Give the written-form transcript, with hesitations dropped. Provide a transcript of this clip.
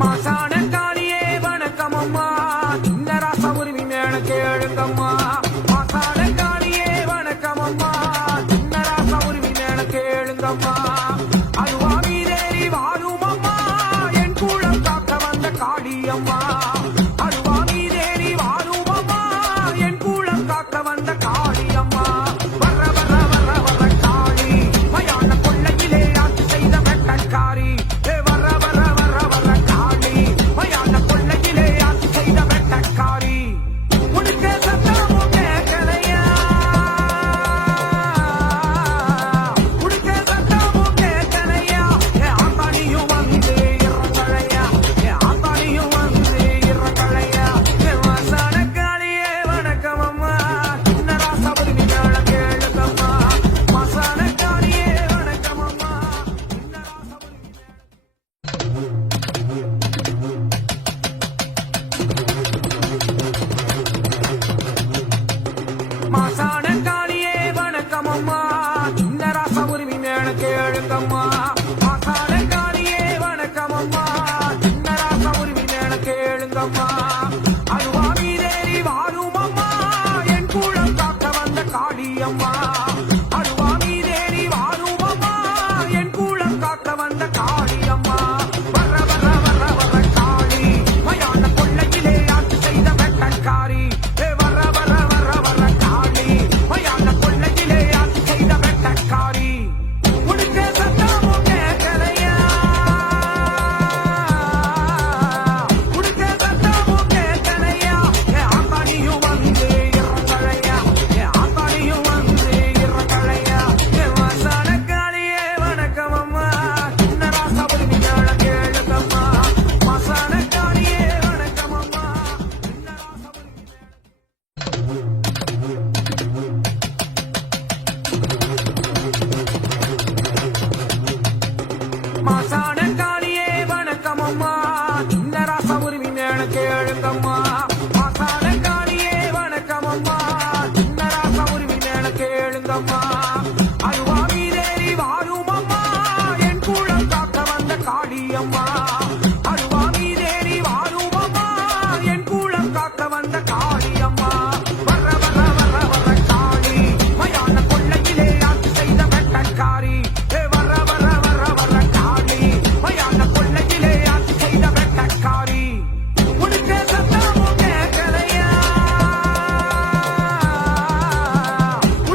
மாசான காளியே வணக்கமம்மா, சின்ன ராசா உரிமை மேல கேளுங்கம்மா. மாசான காளியே வணக்கமம்மா, சின்ன ராசா உரிமை மேல கேளுங்கம்மா. அருவா மீதேறி வாழுமம்மா, என் கூடம் காக்க வந்த காளியம்மா. அருவா மீதேறி வாழுமம்மா, என் கூடம் காக்க வந்த காளியம்மா. வர வர வர வர காளி, மயான கொள்ளையிலே ஆட்சி செய்த வெட்டக்காரி. வர வர வர வர காளி, மயான கொள்ளையிலே ஆட்சி செய்த வெட்டக்காரி. உனக்க சத்தமும் கேட்கலையா, உனக்க சத்தமும் கேட்கலையா. ஆத்தாடியும் வந்து இறங்கலையா, ஆத்தாடியும் வந்து இறங்கலையா. மாசான காளியே வணக்கமம்மா, சின்ன ராசா உரிமை மேல கேளுங்கம்மா. மாசான காளியே வணக்கமம்மா, சின்ன ராசா உரிமை மேல. மாசான காளியே வணக்கமம்மா, சின்ன ராசா உரிமை மேல கேளுங்கம்மா. மாசான காளியே வணக்கமம்மா, சின்ன ராசா உரிமை மேல கேளுங்கம்மா. அருவா மீதேறி வாழுமம்மா, என் கூடம் காக்க வந்த காளியம்மா.